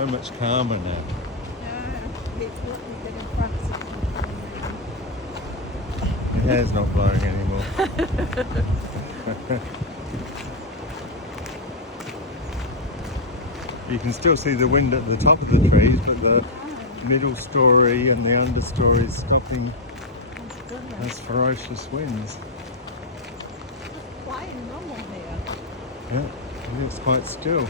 so much calmer now. Yeah, it's what we did in France. Your hair's not blowing anymore. You can still see the wind at the top of the trees, but the middle story and the understory is stopping as ferocious winds. It's quiet and normal here. Yeah, it's quite still.